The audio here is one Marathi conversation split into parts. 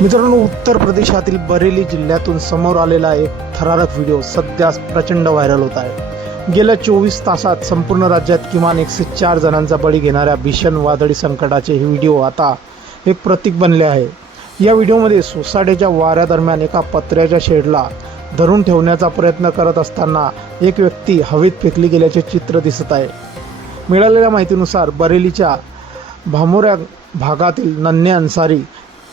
मित्रांनो, उत्तर प्रदेशातील बरेली जिल्ह्यातून समोर आलेला एक थरारक व्हिडिओ सध्या प्रचंड व्हायरल होत आहे। गेल्या 24 तासात संपूर्ण राज्यात किमान 104 जणांचा बळी घेणाऱ्या भीषण वादळी संकटाचे हे व्हिडिओ आता एक प्रतीक बनले आहे। या व्हिडिओमध्ये सोसाट्याच्या वाऱ्यादरम्यान एका पत्र्याच्या शेडला धरून ठेवण्याचा प्रयत्न करत असताना एक व्यक्ती हवेत फेकली गेल्याचे चित्र दिसत आहे। मिळालेल्या माहितीनुसार बरेलीच्या भामोऱ्या भागातील नन्हे अन्सारी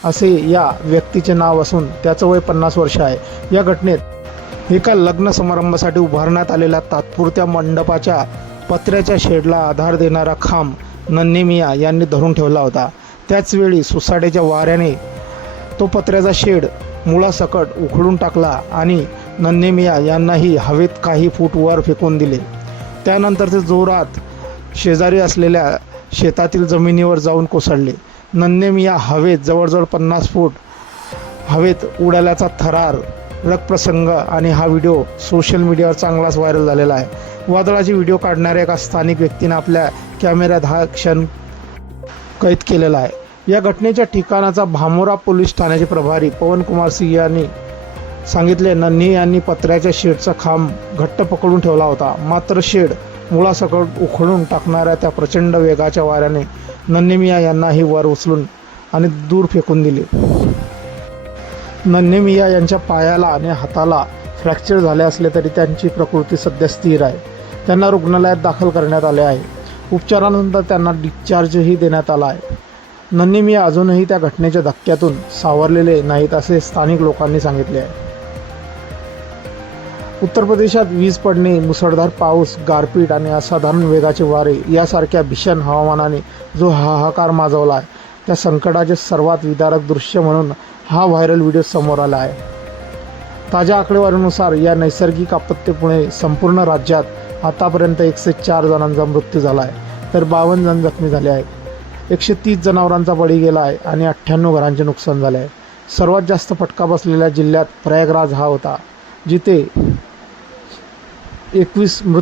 असे या व्यक्तीचे नाव असून त्याचं वय 50 वर्ष आहे। या घटनेत एका लग्न समारंभासाठी उभारण्यात आलेल्या तात्पुरत्या मंडपाच्या पत्र्याच्या शेडला आधार देणारा खांब नन्हे मिया यांनी धरून ठेवला होता। त्याचवेळी सोसाट्याच्या वाऱ्याने तो पत्र्याचा शेड मुळासकट उखडून टाकला आणि नन्हे मिया यांनाही हवेत काही फूट वर फेकून दिले। त्यानंतर ते जोरात शेजारी असलेल्या शेतातील जमिनीवर जाऊन कोसळले। नन्हे मिया हवेत जवळजवळ 50 फूट हवेत उडाल्याचा थरारक प्रसंग आणि हा व्हिडिओ सोशल मीडियावर चांगलाच व्हायरल झालेला आहे। वादळाची व्हिडिओ काढणाऱ्या एका स्थानिक व्यक्तीने आपल्या कॅमेऱ्यात हा क्षण कैद केलेला आहे। या घटनेच्या ठिकाणाचा भामोरा पोलीस ठाण्याचे प्रभारी पवन कुमार सिंह यांनी सांगितले, नन्हे यांनी पत्र्याच्या शेडचा खांब घट्ट पकडून ठेवला होता, मात्र शेड मुळासकट उखडून टाकणाऱ्या त्या प्रचंड वेगाच्या वाऱ्याने नन्हे मिया यांनाही वर उचलून आणि दूर फेकून दिले। नन्हे मिया यांच्या पायाला आणि हाताला फ्रॅक्चर झाले असले तरी त्यांची प्रकृती सध्या स्थिर आहे। त्यांना रुग्णालयात दाखल करण्यात आले आहे। उपचारानंतर त्यांना डिस्चार्जही देण्यात आला आहे। नन्हे मिया अजूनही त्या घटनेच्या धक्क्यातून सावरलेले नाहीत असे स्थानिक लोकांनी सांगितले आहे। उत्तर प्रदेशात वीज पडणे, मुसळधार पाऊस, गारपीट आणि असाधारण वेगाचे वारे यासारख्या भीषण हवामानाने जो हाहाकार माजवला आहे, त्या संकटाचे सर्वात विदारक दृश्य म्हणून हा व्हायरल व्हिडिओ समोर आला आहे। ताज्या आकडेवारीनुसार या नैसर्गिक आपत्तीमुळे संपूर्ण राज्यात आतापर्यंत 104 जणांचा मृत्यू झाला आहे, तर 52 जण जखमी झाले आहेत। 130 जनावरांचा बळी गेला आहे आणि 98 घरांचे नुकसान झाले आहे। सर्वात जास्त फटका बसलेल्या जिल्ह्यात प्रयागराज हा होता, जिथे 21 मृत्यू